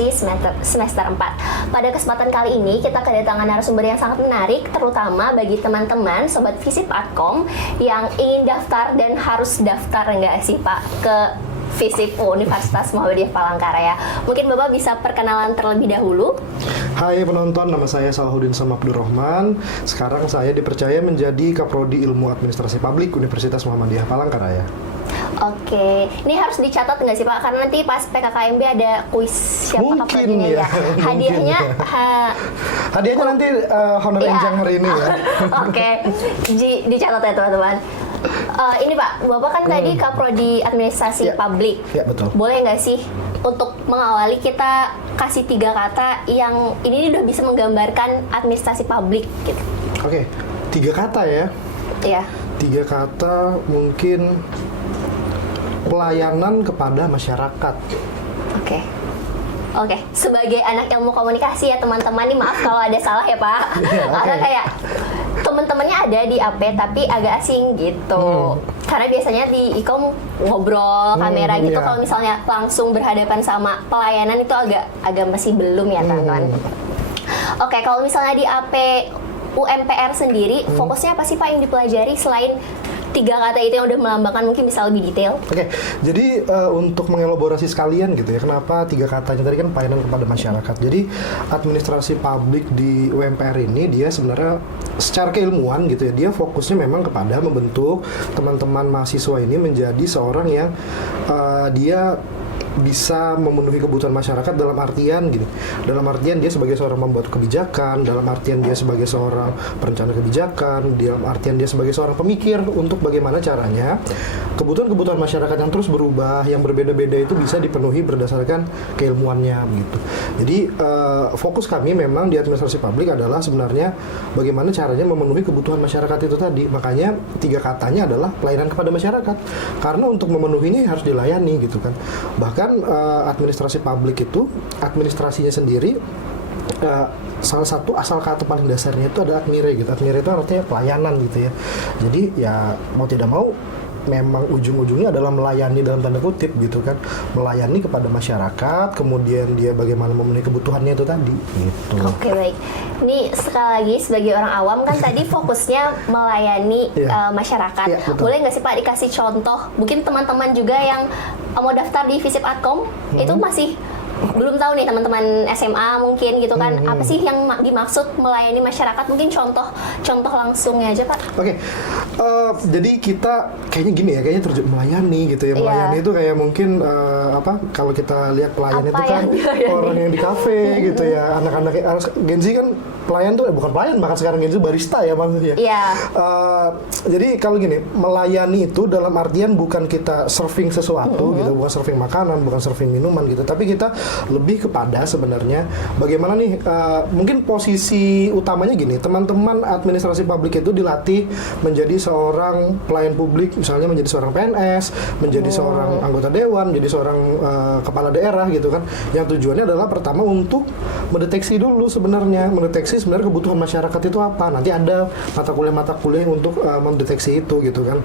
Administrasi semester 4. Pada kesempatan kali ini kita kedatangan narasumber yang sangat menarik, terutama bagi teman-teman Sobat Visip Adkom yang ingin daftar dan harus daftar enggak sih Pak ke Visip Universitas Muhammadiyah Palangkaraya. Mungkin Bapak bisa perkenalan terlebih dahulu. Hai penonton, nama saya Salahuddin Sam Abdurrahman. Sekarang saya dipercaya menjadi Kaprodi Ilmu Administrasi Publik Universitas Muhammadiyah Palangkaraya. Oke, ini harus dicatat nggak sih Pak? Karena nanti pas PKKMB ada kuis siapa kaprodinya ya. Hadiahnya, hadiahnya nanti honor enjang hari ini ya. Oke, dicatat ya teman-teman. Ini Pak, Bapak kan tadi Kaprodi Administrasi Publik. Ya, betul. Boleh nggak sih untuk mengawali kita kasih 3 kata yang ini udah bisa menggambarkan administrasi publik gitu. Oke, 3 kata ya. Iya. 3 kata mungkin pelayanan kepada masyarakat. Oke, sebagai anak ilmu komunikasi ya teman-teman, nih maaf kalau ada salah ya Pak. Karena kayak teman-temannya ada di AP tapi agak asing gitu. Karena biasanya di Ikom ngobrol kamera gitu, kalau misalnya langsung berhadapan sama pelayanan itu agak masih belum ya teman-teman. Oke, kalau misalnya di AP UMPR sendiri, fokusnya apa sih Pak yang dipelajari selain 3 kata itu yang udah melambangkan, mungkin bisa lebih detail? Oke, jadi untuk mengelaborasi sekalian gitu ya, kenapa 3 katanya tadi kan pelayanan kepada masyarakat. Jadi administrasi publik di UMPR ini dia sebenarnya secara keilmuan gitu ya, dia fokusnya memang kepada membentuk teman-teman mahasiswa ini menjadi seorang yang dia bisa memenuhi kebutuhan masyarakat dalam artian gini. Dalam artian dia sebagai seorang pembuat kebijakan, dalam artian dia sebagai seorang perencana kebijakan, dalam artian dia sebagai seorang pemikir untuk bagaimana caranya kebutuhan-kebutuhan masyarakat yang terus berubah, yang berbeda-beda itu bisa dipenuhi berdasarkan keilmuannya gitu. Jadi fokus kami memang di administrasi publik adalah sebenarnya bagaimana caranya memenuhi kebutuhan masyarakat itu tadi. Makanya 3 katanya adalah pelayanan kepada masyarakat. Karena untuk memenuhinya harus dilayani gitu kan. Bahkan administrasi publik itu, administrasinya sendiri, salah satu asal kata paling dasarnya itu ada admire gitu. Admire itu artinya pelayanan gitu ya. Jadi ya mau tidak mau memang ujung-ujungnya adalah melayani dalam tanda kutip gitu kan, melayani kepada masyarakat, kemudian dia bagaimana memenuhi kebutuhannya itu tadi gitu. Oke, baik. Ini sekali lagi sebagai orang awam kan tadi fokusnya melayani masyarakat. Boleh nggak sih Pak dikasih contoh, mungkin teman-teman juga yang mau daftar di Visip Adkom itu masih belum tahu nih teman-teman SMA mungkin gitu kan, apa sih yang dimaksud melayani masyarakat? Mungkin contoh langsungnya aja Pak. Oke, jadi kita kayaknya gini ya, kayaknya terjun melayani gitu ya. Melayani itu kayak mungkin kalau kita lihat pelayan apa itu kan orang yang di kafe gitu ya, anak-anak Gen Z kan pelayan tuh bukan pelayan, bahkan sekarang Gen Z barista ya maksudnya. Iya. Jadi kalau gini, melayani itu dalam artian bukan kita serving sesuatu gitu, bukan serving makanan, bukan serving minuman gitu, tapi kita lebih kepada sebenarnya bagaimana nih mungkin posisi utamanya gini, teman-teman administrasi publik itu dilatih menjadi seorang pelayan publik, misalnya menjadi seorang PNS, menjadi seorang anggota dewan, menjadi seorang kepala daerah gitu kan, yang tujuannya adalah pertama untuk mendeteksi dulu sebenarnya kebutuhan masyarakat itu apa, nanti ada mata kuliah untuk mendeteksi itu gitu kan.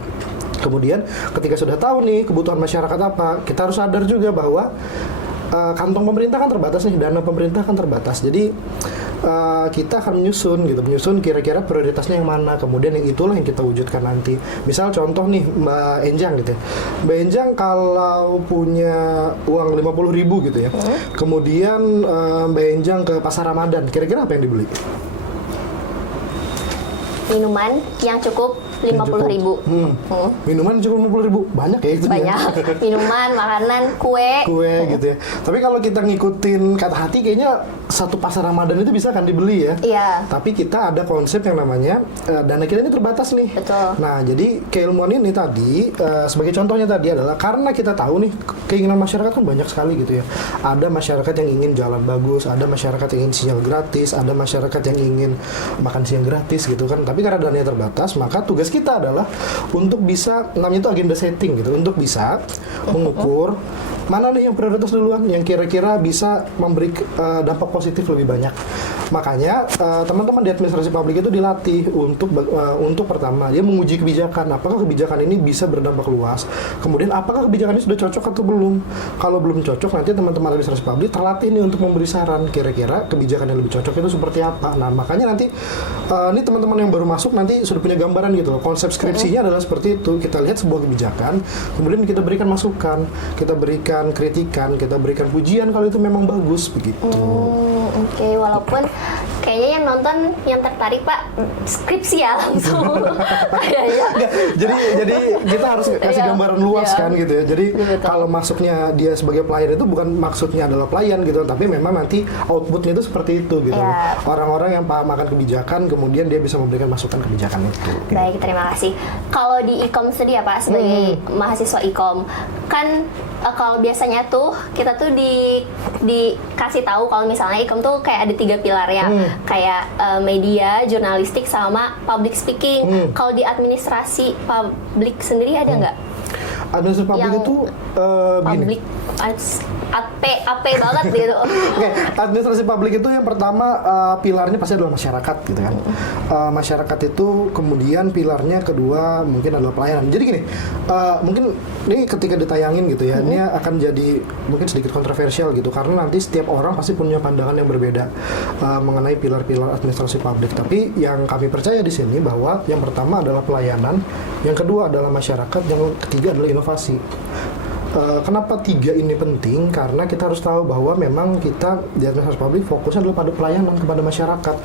Kemudian ketika sudah tahu nih kebutuhan masyarakat apa, kita harus sadar juga bahwa kantong pemerintah kan terbatas nih, dana pemerintah kan terbatas. Jadi kita akan menyusun kira-kira prioritasnya yang mana, kemudian yang itulah yang kita wujudkan nanti. Misal contoh nih Mbak Enjang gitu ya. Mbak Enjang kalau punya uang 50.000 gitu ya. Kemudian Mbak Enjang ke Pasar Ramadan, kira-kira apa yang dibeli? Minuman yang cukup 50.000. Minuman cukup 50.000, banyak ya itu. Banyak. Ya? Minuman, makanan, kue gitu ya. Tapi kalau kita ngikutin kata hati, kayaknya satu pasar Ramadan itu bisa kan dibeli ya. Iya. Tapi kita ada konsep yang namanya dana kita ini terbatas nih. Betul. Nah, jadi keilmuan ini tadi sebagai contohnya tadi adalah karena kita tahu nih keinginan masyarakat kan banyak sekali gitu ya. Ada masyarakat yang ingin jalan bagus, ada masyarakat yang ingin sinyal gratis, ada masyarakat yang ingin makan siang gratis gitu kan. Tapi karena dananya terbatas, maka tugas kita adalah untuk bisa, namanya itu agenda setting gitu, untuk bisa mengukur mana nih yang prioritas duluan, yang kira-kira bisa memberi dampak positif lebih banyak. Makanya teman-teman di administrasi publik itu dilatih untuk pertama dia menguji kebijakan, apakah kebijakan ini bisa berdampak luas, kemudian apakah kebijakan ini sudah cocok atau belum. Kalau belum cocok, nanti teman-teman administrasi publik terlatih nih untuk memberi saran kira-kira kebijakan yang lebih cocok itu seperti apa. Nah, makanya nanti ini teman-teman yang baru masuk nanti sudah punya gambaran gitu loh. Konsep skripsinya adalah seperti itu. Kita lihat sebuah kebijakan, kemudian kita berikan masukan, kita berikan kritikan, kita berikan pujian kalau itu memang bagus begitu. Oke, walaupun kayaknya yang nonton yang tertarik Pak skripsi ya langsung. Jadi kita harus kasih gambaran luas kan gitu ya. Jadi Betul. kalau masuknya dia sebagai pelayan itu bukan maksudnya adalah pelayan gitu, tapi memang nanti outputnya itu seperti itu gitu. Iya. Orang-orang yang paham akan kebijakan, kemudian dia bisa memberikan masukan kebijakan itu. Baik, terima kasih. Kalau di Ikom sendiri ya Pak, sebagai mahasiswa Ikom, kan kalau biasanya tuh kita tuh dikasih tahu kalau misalnya Ikom tuh kayak ada 3 pilar ya, kayak media, jurnalistik, sama public speaking. Kalau di administrasi publik sendiri ada nggak? Administrasi publik Yang itu gini. Public AP banget gitu. Oke, administrasi publik itu yang pertama pilarnya pasti adalah masyarakat gitu kan. Masyarakat itu, kemudian pilarnya kedua mungkin adalah pelayanan. Jadi gini, mungkin ini ketika ditayangin gitu ya, ini akan jadi mungkin sedikit kontroversial gitu karena nanti setiap orang pasti punya pandangan yang berbeda mengenai pilar-pilar administrasi publik. Tapi yang kami percaya di sini bahwa yang pertama adalah pelayanan, yang kedua adalah masyarakat, yang ketiga adalah inovasi. Kenapa 3 ini penting? Karena kita harus tahu bahwa memang kita di administrasi publik fokusnya adalah pada pelayanan kepada masyarakat.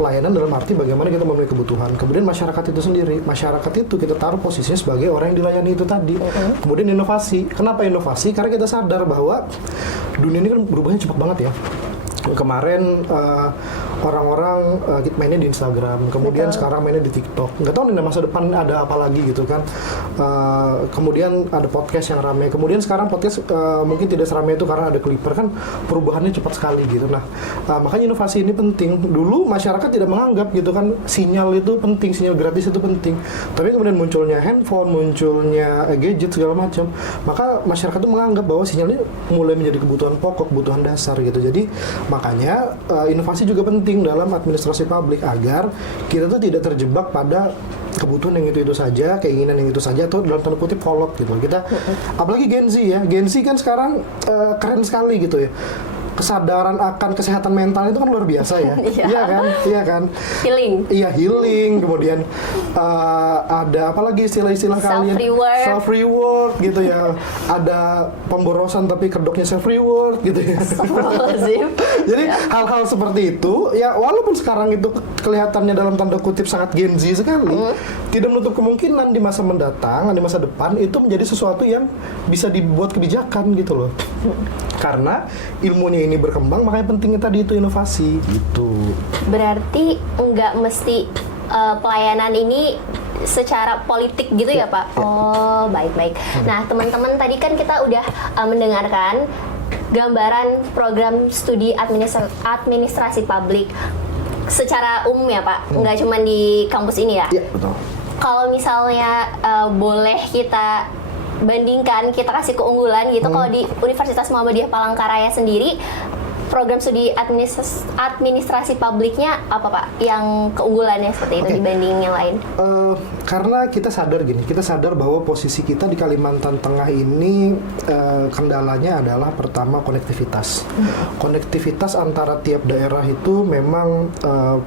Pelayanan dalam arti bagaimana kita memenuhi kebutuhan. Kemudian masyarakat itu sendiri, masyarakat itu kita taruh posisinya sebagai orang yang dilayani itu tadi. Kemudian inovasi. Kenapa inovasi? Karena kita sadar bahwa dunia ini kan berubahnya cepat banget ya. Kemarin orang-orang mainnya di Instagram, kemudian sekarang mainnya di TikTok. Nggak tahu nih masa depan ada apa lagi gitu kan. Kemudian ada podcast yang ramai. Kemudian sekarang podcast mungkin tidak seramai itu karena ada Clipper kan, perubahannya cepat sekali gitu. Nah, makanya inovasi ini penting. Dulu masyarakat tidak menganggap gitu kan sinyal itu penting, sinyal gratis itu penting. Tapi kemudian munculnya handphone, munculnya gadget segala macam, maka masyarakat itu menganggap bahwa sinyal ini mulai menjadi kebutuhan pokok, kebutuhan dasar gitu. Jadi makanya inovasi juga penting dalam administrasi publik agar kita tuh tidak terjebak pada kebutuhan yang itu saja, keinginan yang itu saja, atau dalam tanda kutip kolot gitu. Kita apalagi Gen Z ya, Gen Z kan sekarang keren sekali gitu ya. Kesadaran akan kesehatan mental itu kan luar biasa ya. Iya kan? Healing. Iya, healing. Kemudian ada apalagi istilah-istilah kalian? Self reward gitu ya. Ada pemborosan tapi kedoknya self reward gitu ya. Jadi hal-hal seperti itu ya, walaupun sekarang itu kelihatannya dalam tanda kutip sangat Gen Z sekali, tidak menutup kemungkinan di masa mendatang, di masa depan itu menjadi sesuatu yang bisa dibuat kebijakan gitu loh. Karena ilmunya ini berkembang, makanya pentingnya tadi itu inovasi gitu. Berarti nggak mesti pelayanan ini secara politik gitu ya Pak? Oh, baik-baik. Nah, teman-teman tadi kan kita udah mendengarkan gambaran program studi administrasi publik secara umum ya Pak, nggak cuma di kampus ini ya? Iya, betul. Kalau misalnya boleh kita bandingkan, kita kasih keunggulan gitu, kalau di Universitas Muhammadiyah Palangkaraya sendiri program studi administrasi publiknya apa Pak? Yang keunggulannya seperti itu dibanding yang lain? Karena kita sadar bahwa posisi kita di Kalimantan Tengah ini kendalanya adalah pertama konektivitas. Konektivitas antara tiap daerah itu memang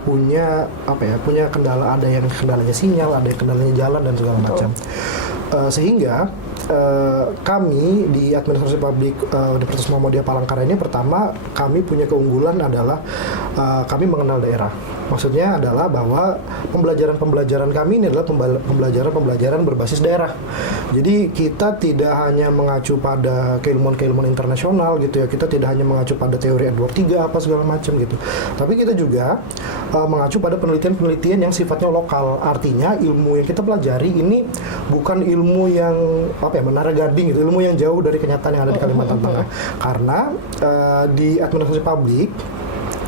punya kendala. Ada yang kendalanya sinyal, ada yang kendalanya jalan dan segala macam. Sehingga kami di administrasi publik Universitas Muhammadiyah Palangkaraya ini pertama kami punya keunggulan adalah kami mengenal daerah. Maksudnya adalah bahwa pembelajaran kami ini adalah pembelajaran berbasis daerah. Jadi kita tidak hanya mengacu pada keilmuan internasional gitu ya. Kita tidak hanya mengacu pada teori Edward III apa segala macam gitu. Tapi kita juga mengacu pada penelitian-penelitian yang sifatnya lokal. Artinya ilmu yang kita pelajari ini bukan ilmu yang menara gading gitu, ilmu yang jauh dari kenyataan yang ada di Kalimantan Tengah. Karena di administrasi publik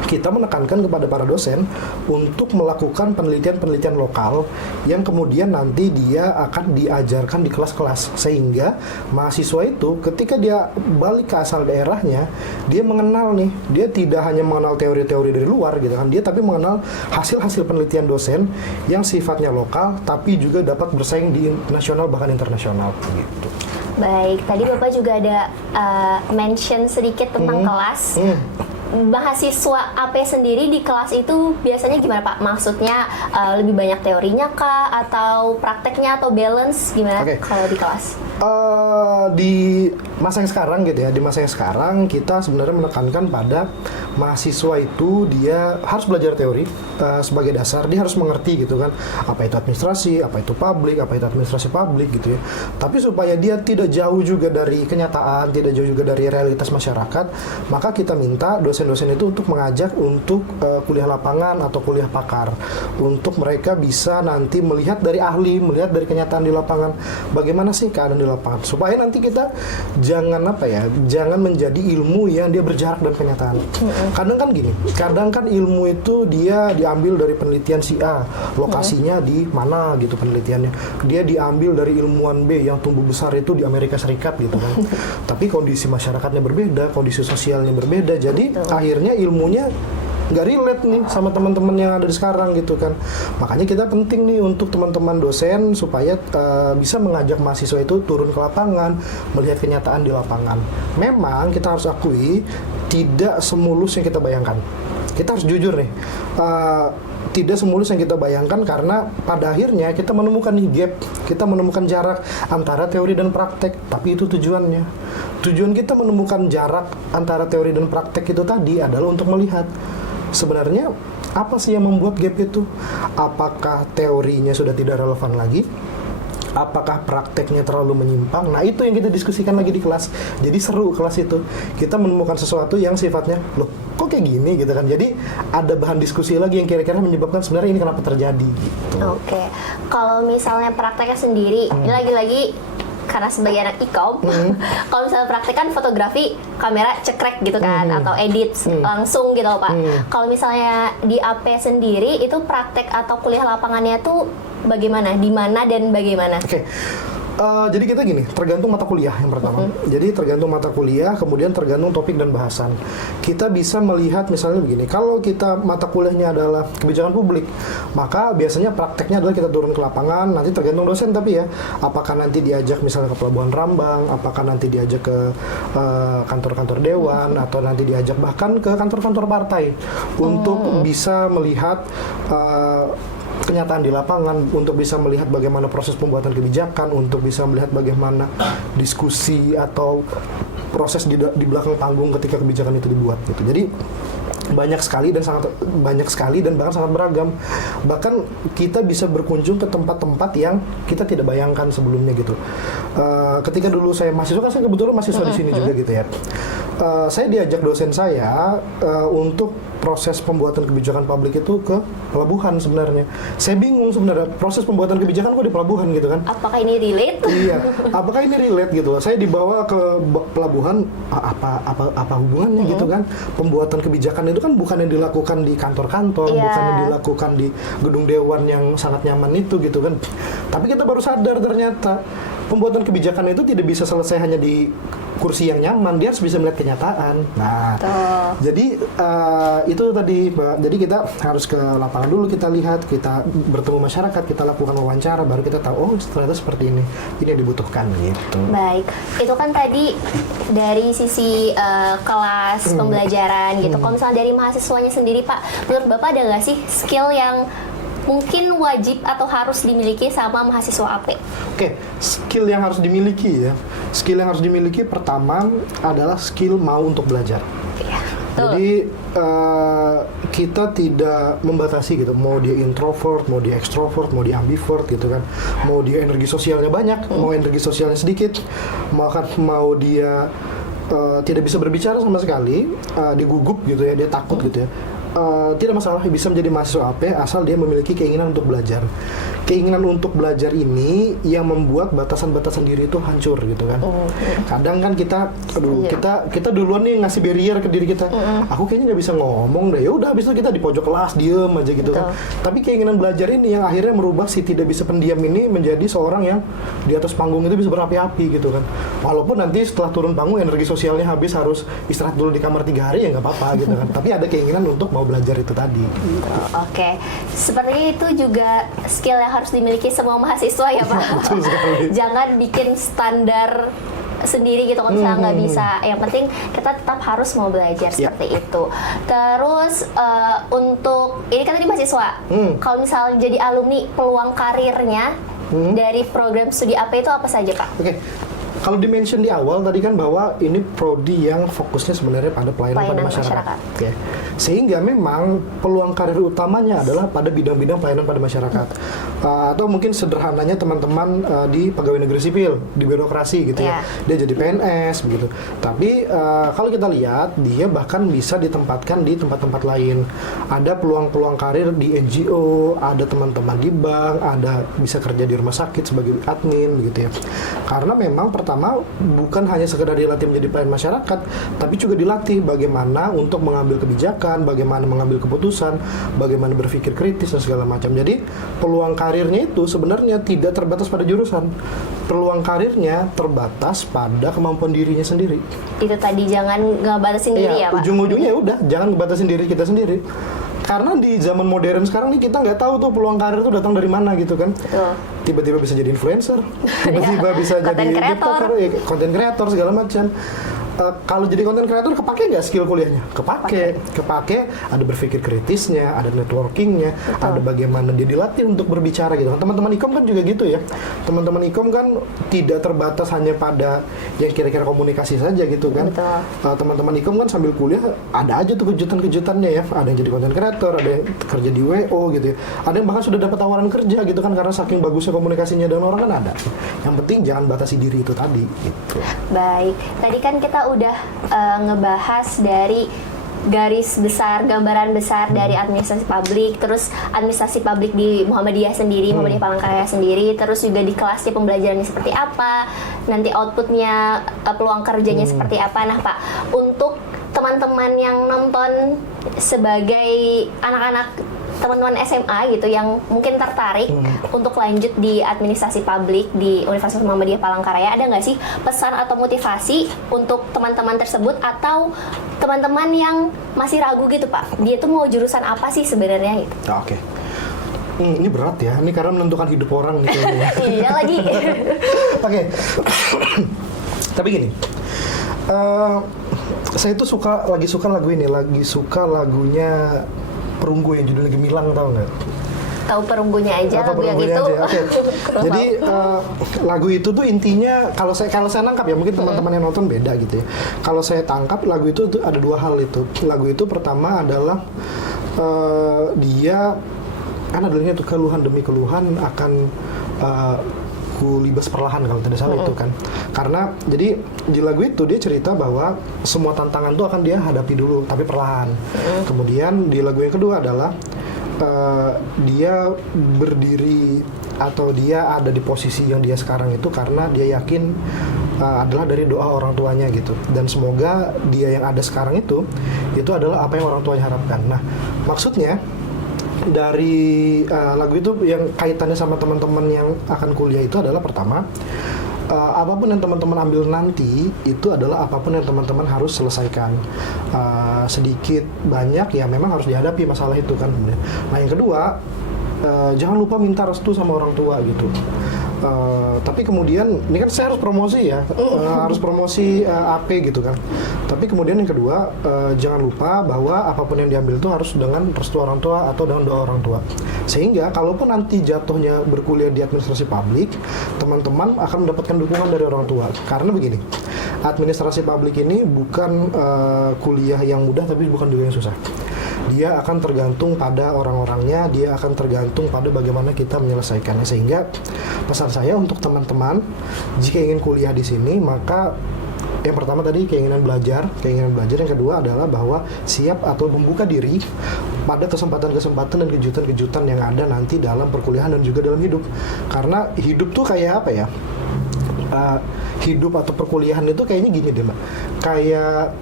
kita menekankan kepada para dosen untuk melakukan penelitian-penelitian lokal yang kemudian nanti dia akan diajarkan di kelas-kelas, sehingga mahasiswa itu ketika dia balik ke asal daerahnya, dia mengenal nih, dia tidak hanya mengenal teori-teori dari luar gitu kan, dia tapi mengenal hasil-hasil penelitian dosen yang sifatnya lokal tapi juga dapat bersaing di nasional bahkan internasional gitu. Baik, tadi Bapak juga ada mention sedikit tentang kelas. Mahasiswa AP sendiri di kelas itu biasanya gimana Pak? Maksudnya lebih banyak teorinya kah? Atau prakteknya atau balance gimana kalau di kelas? Di masa yang sekarang gitu ya, di masa yang sekarang kita sebenarnya menekankan pada mahasiswa itu dia harus belajar teori sebagai dasar, dia harus mengerti gitu kan, apa itu administrasi, apa itu publik, apa itu administrasi publik gitu ya. Tapi supaya dia tidak jauh juga dari kenyataan, tidak jauh juga dari realitas masyarakat, maka kita minta dosen-dosen itu untuk mengajak untuk kuliah lapangan atau kuliah pakar, untuk mereka bisa nanti melihat dari ahli, melihat dari kenyataan di lapangan, bagaimana sih keadaan di lapangan, supaya nanti kita jangan jangan menjadi ilmu yang dia berjarak dengan kenyataan. Kadang kan gini, kadang kan ilmu itu dia diambil dari penelitian si A, lokasinya di mana gitu penelitiannya, dia diambil dari ilmuwan B yang tumbuh besar itu di Amerika Serikat gitu kan. Tapi kondisi masyarakatnya berbeda, kondisi sosialnya berbeda, jadi akhirnya ilmunya nggak relate nih sama teman-teman yang ada di sekarang gitu kan. Makanya kita penting nih untuk teman-teman dosen supaya bisa mengajak mahasiswa itu turun ke lapangan, melihat kenyataan di lapangan. Memang kita harus akui tidak semulus yang kita bayangkan. Kita harus jujur nih, tidak semulus yang kita bayangkan, karena pada akhirnya kita menemukan nih gap, kita menemukan jarak antara teori dan praktek. Tapi itu tujuannya. Tujuan kita menemukan jarak antara teori dan praktek itu tadi adalah untuk melihat sebenarnya apa sih yang membuat gap itu? Apakah teorinya sudah tidak relevan lagi? Apakah prakteknya terlalu menyimpang? Nah, itu yang kita diskusikan lagi di kelas. Jadi seru kelas itu. Kita menemukan sesuatu yang sifatnya, loh, kok kayak gini gitu kan. Jadi ada bahan diskusi lagi yang kira-kira menyebabkan sebenarnya ini kenapa terjadi gitu. Oke. Kalau misalnya prakteknya sendiri, ini lagi-lagi karena sebagai anak ikom, kalau misalnya praktek kan fotografi, kamera cekrek gitu kan, atau edit langsung gitu loh Pak. Kalau misalnya di AP sendiri, itu praktek atau kuliah lapangannya tuh bagaimana, di mana dan bagaimana? Oke. Jadi kita gini, tergantung mata kuliah yang pertama. Jadi tergantung mata kuliah, kemudian tergantung topik dan bahasan. Kita bisa melihat misalnya begini, kalau kita mata kuliahnya adalah kebijakan publik, maka biasanya prakteknya adalah kita turun ke lapangan, nanti tergantung dosen tapi ya, apakah nanti diajak misalnya ke Pelabuhan Rambang, apakah nanti diajak ke kantor-kantor dewan, atau nanti diajak bahkan ke kantor-kantor partai untuk bisa melihat kenyataan di lapangan, untuk bisa melihat bagaimana proses pembuatan kebijakan, untuk bisa melihat bagaimana diskusi atau proses di belakang panggung ketika kebijakan itu dibuat gitu. Jadi banyak sekali dan bahkan sangat beragam. Bahkan kita bisa berkunjung ke tempat-tempat yang kita tidak bayangkan sebelumnya gitu. Ketika dulu saya mahasiswa, kan saya kebetulan mahasiswa di sini juga gitu ya. Saya diajak dosen saya untuk proses pembuatan kebijakan publik itu ke pelabuhan sebenarnya. Saya bingung sebenarnya proses pembuatan kebijakan kok di pelabuhan gitu kan. Apakah ini relate? Iya, apakah ini relate gitu. Saya dibawa ke pelabuhan, apa hubungannya gitu kan. Pembuatan kebijakan itu kan bukan yang dilakukan di kantor-kantor, bukan yang dilakukan di gedung dewan yang sangat nyaman itu gitu kan. Tapi kita baru sadar ternyata pembuatan kebijakan itu tidak bisa selesai hanya di kursi yang nyaman, dia harus bisa melihat kenyataan. Nah, jadi itu tadi, Mbak. Jadi kita harus ke lapangan dulu, kita lihat, kita bertemu masyarakat, kita lakukan wawancara, baru kita tahu, oh ternyata seperti ini yang dibutuhkan gitu. Baik, itu kan tadi dari sisi kelas pembelajaran gitu. Kalau misalnya dari mahasiswanya sendiri Pak, menurut Bapak ada nggak sih skill yang mungkin wajib atau harus dimiliki sama mahasiswa AP? Oke, skill yang harus dimiliki ya. Skill yang harus dimiliki pertama adalah skill mau untuk belajar. Ya, jadi kita tidak membatasi gitu, mau dia introvert, mau dia extrovert, mau dia ambivert gitu kan, mau dia energi sosialnya banyak, mau energi sosialnya sedikit, mau dia tidak bisa berbicara sama sekali, dia gugup gitu ya, dia takut gitu ya. tidak masalah bisa menjadi mahasiswa AP asal dia memiliki keinginan untuk belajar. Keinginan untuk belajar ini yang membuat batasan-batasan diri itu hancur gitu kan. Kadang kan kita, kita duluan nih ngasih barrier ke diri kita. Aku kayaknya nggak bisa ngomong deh. Ya udah, habis itu kita di pojok kelas diem aja gitu kan. Tapi keinginan belajar ini yang akhirnya merubah si tidak bisa pendiam ini menjadi seorang yang di atas panggung itu bisa berapi-api gitu kan. Walaupun nanti setelah turun panggung energi sosialnya habis, harus istirahat dulu di kamar 3 hari, ya nggak apa-apa gitu kan. Tapi ada keinginan untuk mau belajar itu tadi. Oke, seperti itu juga skill yang harus dimiliki semua mahasiswa ya Pak. Betul sekali. Jangan bikin standar sendiri gitu kalau misalnya nggak bisa. Yang penting kita tetap harus mau belajar seperti itu. Terus untuk ini kan tadi mahasiswa. Kalau misalnya jadi alumni, peluang karirnya dari program studi AP itu apa saja Pak? Oke. Kalau di-mention di awal tadi kan bahwa ini prodi yang fokusnya sebenarnya pada pelayanan pada masyarakat. Oke. Sehingga memang peluang karir utamanya adalah pada bidang-bidang pelayanan pada masyarakat. Atau mungkin sederhananya teman-teman di pegawai negeri sipil, di birokrasi gitu ya. Dia jadi PNS begitu. Tapi kalau kita lihat, dia bahkan bisa ditempatkan di tempat-tempat lain. Ada peluang-peluang karir di NGO, ada teman-teman di bank, ada bisa kerja di rumah sakit sebagai admin gitu ya. Karena memang pertama bukan hanya sekedar dilatih menjadi pelayan masyarakat, tapi juga dilatih bagaimana untuk mengambil kebijakan, bagaimana mengambil keputusan, bagaimana berpikir kritis dan segala macam. Jadi peluang karirnya itu sebenarnya tidak terbatas pada jurusan. Peluang karirnya terbatas pada kemampuan dirinya sendiri. Itu tadi, jangan ngebatasin diri ya Pak? Ujung-ujungnya udah, jangan ngebatasin diri kita sendiri. Karena di zaman modern sekarang nih kita nggak tahu tuh peluang karir tuh datang dari mana gitu kan. Tiba-tiba bisa jadi influencer, tiba-tiba bisa jadi konten kreator segala macam. Kalau jadi konten kreator kepake nggak skill kuliahnya? Kepake. Ada berpikir kritisnya, ada networkingnya, ada bagaimana dia dilatih untuk berbicara gitu. Teman-teman ikom kan juga gitu ya. Teman-teman ikom kan tidak terbatas hanya pada yang kira-kira komunikasi saja gitu kan. Teman-teman ikom kan sambil kuliah ada aja tuh kejutan-kejutannya ya. Ada yang jadi konten kreator, ada yang kerja di WO gitu ya. Ada yang bahkan sudah dapat tawaran kerja gitu kan karena saking bagusnya komunikasinya dengan orang kan ada. Yang penting jangan batasi diri itu tadi gitu. Baik, tadi kan kita udah ngebahas dari garis besar, gambaran besar dari administrasi publik, terus administrasi publik di Muhammadiyah sendiri, Muhammadiyah Palangkaraya sendiri, terus juga di kelasnya pembelajarannya seperti apa, nanti outputnya, peluang kerjanya seperti apa. Nah Pak, untuk teman-teman yang nonton sebagai anak-anak teman-teman SMA gitu yang mungkin tertarik untuk lanjut di administrasi publik di Universitas Muhammadiyah Palangkaraya, ada nggak sih pesan atau motivasi untuk teman-teman tersebut atau teman-teman yang masih ragu gitu Pak, dia tuh mau jurusan apa sih sebenarnya gitu? Oke. Ini berat ya, ini karena menentukan hidup orang nih kayaknya. Iya lagi. Oke. Tapi gini, saya tuh lagi suka lagunya Perunggu yang judulnya Gemilang, tahu nggak? Tahu Perunggunya aja, lagu yang itu. Okay. Jadi lagu itu tuh intinya kalau saya nangkap ya, mungkin teman-teman yang nonton beda gitu ya. Kalau saya tangkap lagu itu tuh ada dua hal itu. Lagu itu pertama adalah dia kan adanya tuh keluhan demi keluhan akan ku libas perlahan kalau tidak salah itu kan. Karena jadi di lagu itu dia cerita bahwa semua tantangan itu akan dia hadapi dulu tapi perlahan. Kemudian di lagu yang kedua adalah dia berdiri atau dia ada di posisi yang dia sekarang itu karena dia yakin adalah dari doa orang tuanya gitu. Dan semoga dia yang ada sekarang itu adalah apa yang orang tuanya harapkan. Nah, maksudnya dari lagu itu yang kaitannya sama teman-teman yang akan kuliah itu adalah pertama, apapun yang teman-teman ambil nanti itu adalah apapun yang teman-teman harus selesaikan. Sedikit banyak ya memang harus dihadapi masalah itu kan. Nah yang kedua, jangan lupa minta restu sama orang tua gitu. Tapi kemudian ini kan saya harus promosi ya, harus promosi AP gitu kan. Tapi kemudian yang kedua, jangan lupa bahwa apapun yang diambil itu harus dengan restu orang tua atau dengan doa orang tua. Sehingga kalaupun nanti jatuhnya berkuliah di administrasi publik, teman-teman akan mendapatkan dukungan dari orang tua. Karena begini, administrasi publik ini bukan kuliah yang mudah tapi bukan juga yang susah. Dia akan tergantung pada orang-orangnya, dia akan tergantung pada bagaimana kita menyelesaikannya. Sehingga pesan saya untuk teman-teman, jika ingin kuliah di sini, maka yang pertama tadi keinginan belajar, yang kedua adalah bahwa siap atau membuka diri pada kesempatan-kesempatan dan kejutan-kejutan yang ada nanti dalam perkuliahan dan juga dalam hidup. Karena hidup tuh kayak apa ya? Hidup atau perkuliahan itu kayaknya gini deh Mbak, kayak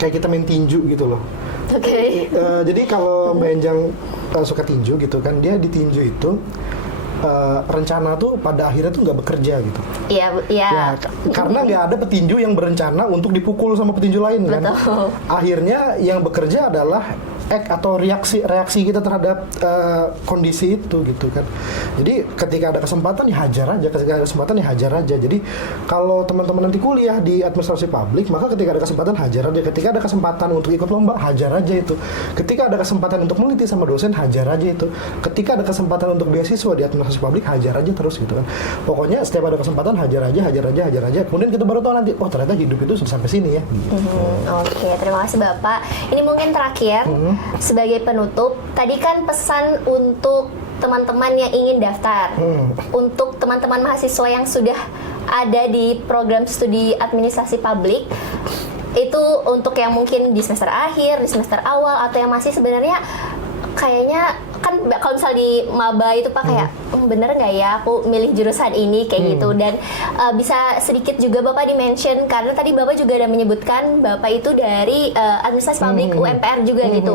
kita main tinju gitu loh. Oke. Jadi kalau Mbak Enjang suka tinju gitu kan, dia di tinju itu rencana tuh pada akhirnya tuh nggak bekerja gitu. Iya. Ya, karena nggak ada petinju yang berencana untuk dipukul sama petinju lain kan. Betul. Akhirnya yang bekerja adalah atau reaksi kita terhadap kondisi itu gitu kan. Jadi ketika ada kesempatan ya hajar aja. Jadi kalau teman-teman nanti kuliah di administrasi publik, maka ketika ada kesempatan hajar aja. Ketika ada kesempatan untuk ikut lomba, hajar aja itu. Ketika ada kesempatan untuk meneliti sama dosen, hajar aja itu. Ketika ada kesempatan untuk beasiswa di administrasi publik, hajar aja terus gitu kan. Pokoknya setiap ada kesempatan hajar aja. Kemudian kita baru tahu nanti, oh ternyata hidup itu sudah sampai sini ya. Gitu. Oke, terima kasih Bapak. Ini mungkin terakhir sebagai penutup. Tadi kan pesan untuk teman-teman yang ingin daftar, untuk teman-teman mahasiswa yang sudah ada di program studi administrasi publik, itu untuk yang mungkin di semester akhir, di semester awal, atau yang masih sebenarnya kayaknya kan kalau misal di maba itu Pak kayak bener nggak ya aku milih jurusan ini kayak gitu. Dan bisa sedikit juga Bapak di-mention, karena tadi Bapak juga ada menyebutkan Bapak itu dari administrasi publik UMPR juga gitu.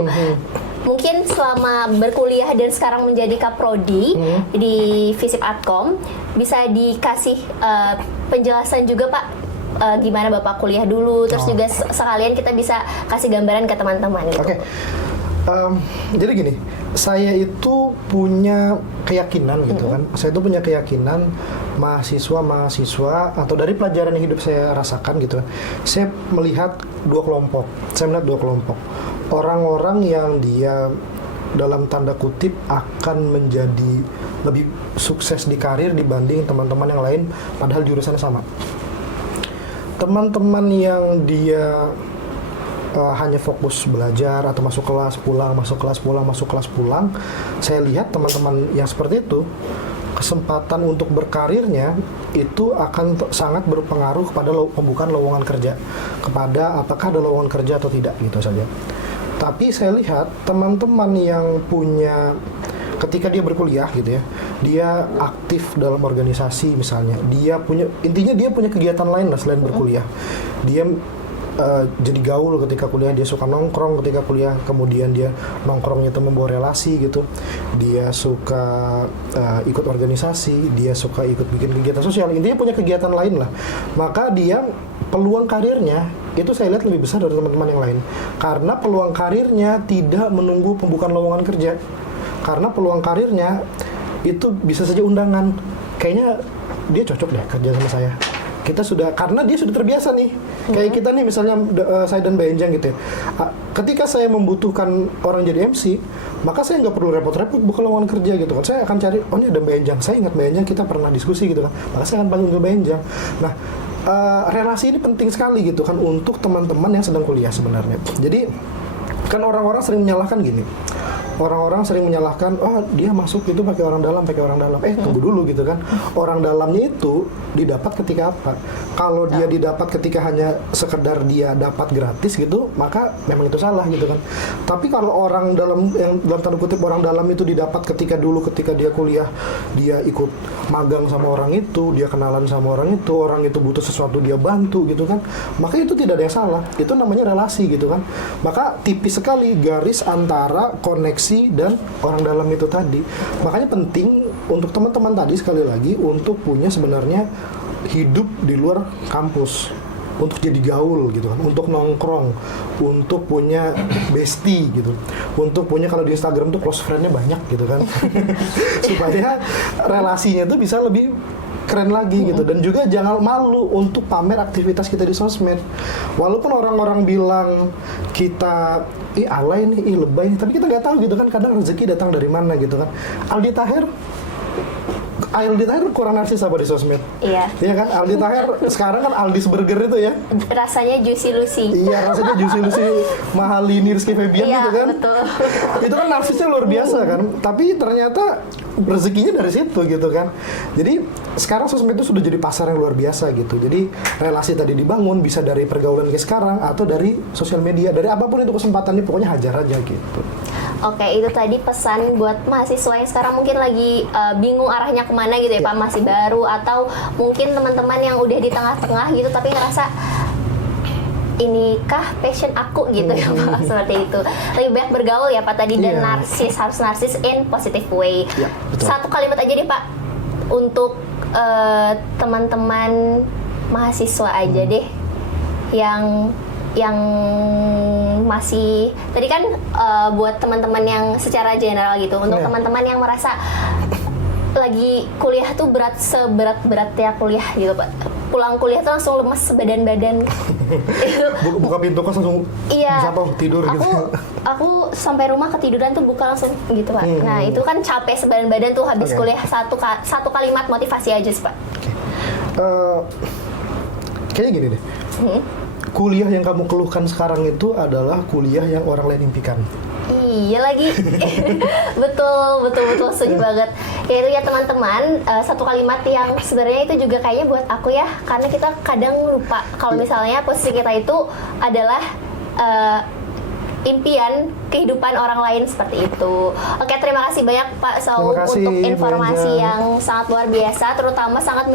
Mungkin selama berkuliah dan sekarang menjadi kaprodi di Visip Adkom, bisa dikasih penjelasan juga Pak, gimana Bapak kuliah dulu, terus juga sekalian kita bisa kasih gambaran ke teman-teman gitu. Oke. Jadi gini, saya itu punya keyakinan gitu kan. Saya itu punya keyakinan mahasiswa atau dari pelajaran yang hidup saya rasakan gitu kan. Saya melihat dua kelompok. Orang-orang yang dia dalam tanda kutip akan menjadi lebih sukses di karir dibanding teman-teman yang lain padahal jurusannya sama. Teman-teman yang dia hanya fokus belajar atau masuk kelas pulang, saya lihat teman-teman yang seperti itu kesempatan untuk berkarirnya itu akan sangat berpengaruh kepada pembukaan lowongan kerja, kepada apakah ada lowongan kerja atau tidak gitu saja. Tapi saya lihat teman-teman yang punya, ketika dia berkuliah gitu ya, dia aktif dalam organisasi misalnya, dia punya kegiatan lain lah selain berkuliah. Dia jadi gaul ketika kuliah, dia suka nongkrong ketika kuliah, kemudian dia nongkrongnya itu membawa relasi gitu, dia suka ikut organisasi, dia suka ikut bikin kegiatan sosial, intinya punya kegiatan lain lah, maka dia peluang karirnya itu saya lihat lebih besar dari teman-teman yang lain, karena peluang karirnya tidak menunggu pembukaan lowongan kerja, karena peluang karirnya itu bisa saja undangan, kayaknya dia cocok deh kerja sama saya. Kita sudah, karena dia sudah terbiasa nih, kayak kita nih misalnya saya dan Mbak Enjang gitu ya. Ketika saya membutuhkan orang jadi MC, maka saya nggak perlu repot-repot buka lowongan kerja gitu kan. Saya akan cari, oh ini ada Mbak Enjang, saya ingat Mbak Enjang, kita pernah diskusi gitu kan, maka saya akan panggil Mbak Enjang. Nah, relasi ini penting sekali gitu kan untuk teman-teman yang sedang kuliah sebenarnya. Jadi kan orang-orang sering menyalahkan gini. Orang-orang sering menyalahkan, oh dia masuk itu pakai orang dalam. Tunggu dulu gitu kan. Orang dalamnya itu didapat ketika apa? Kalau dia didapat ketika hanya sekedar dia dapat gratis gitu, maka memang itu salah gitu kan. Tapi kalau orang dalam, yang dalam tanda kutip orang dalam itu didapat ketika dia kuliah, dia ikut magang sama orang itu, dia kenalan sama orang itu butuh sesuatu dia bantu gitu kan. Maka itu tidak ada yang salah. Itu namanya relasi gitu kan. Maka tipis sekali garis antara koneksi dan orang dalam itu tadi. Makanya penting untuk teman-teman tadi sekali lagi untuk punya sebenarnya hidup di luar kampus, untuk jadi gaul gitu kan, untuk nongkrong, untuk punya bestie gitu, untuk punya, kalau di Instagram tuh close friend-nya banyak gitu kan. Supaya relasinya tuh bisa lebih keren lagi gitu. Dan juga jangan malu untuk pamer aktivitas kita di sosmed. Walaupun orang-orang bilang kita alay nih, lebay nih, tapi kita nggak tahu gitu kan, kadang rezeki datang dari mana gitu kan. Aldi Taher Aldi Taher kurang narsis apa di sosmed? Iya. Iya kan, Aldi Taher sekarang kan Aldis Burger itu ya. Rasanya juicy lucy. Iya, rasanya Juicy Mahalini Rizky Febian Iya, gitu kan. betul. Itu kan narsisnya luar biasa kan. Tapi ternyata rezekinya dari situ gitu kan. Jadi sekarang sosmed itu sudah jadi pasar yang luar biasa gitu. Jadi relasi tadi dibangun bisa dari pergaulan kayak sekarang atau dari sosial media, dari apapun itu kesempatannya, pokoknya hajar aja gitu. Oke, itu tadi pesan buat mahasiswa yang sekarang mungkin lagi bingung arahnya kemana gitu ya Pak, masih baru atau mungkin teman-teman yang udah di tengah-tengah gitu tapi ngerasa inikah passion aku gitu ya Pak, seperti itu. Lebih banyak bergaul ya Pak tadi dan Iya. harus narsis in positive way. Iya, betul. Satu kalimat aja deh Pak untuk teman-teman mahasiswa aja deh yang masih tadi kan buat teman-teman yang secara general gitu untuk Iya. teman-teman yang merasa lagi kuliah tuh seberat-beratnya kuliah gitu Pak, pulang kuliah tuh langsung lemes badan-badan. Buka pintu kos langsung Iya, bisa apa tidur gitu. aku sampai rumah ketiduran tuh buka langsung gitu Pak. Nah itu kan capek sebadan-badan tuh habis Oke. kuliah, satu kalimat motivasi aja sih Pak. Kayaknya gini deh. Kuliah yang kamu keluhkan sekarang itu adalah kuliah yang orang lain impikan. Iya lagi, betul setuju banget. Ya itu ya teman-teman, satu kalimat yang sebenarnya itu juga kayaknya buat aku ya, karena kita kadang lupa kalau misalnya posisi kita itu adalah impian kehidupan orang lain seperti itu. Oke, terima kasih banyak Pak Saung Terima kasih, untuk informasi Bu Angel. yang sangat luar biasa, terutama sangat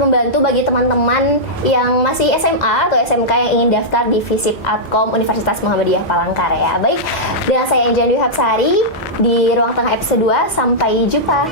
membantu bagi teman-teman yang masih SMA atau SMK yang ingin daftar di FISIP Atkom Universitas Muhammadiyah Palangkaraya. Baik, dengan saya Enjan Dwi Hapsari di Ruang Tengah episode 2, sampai jumpa.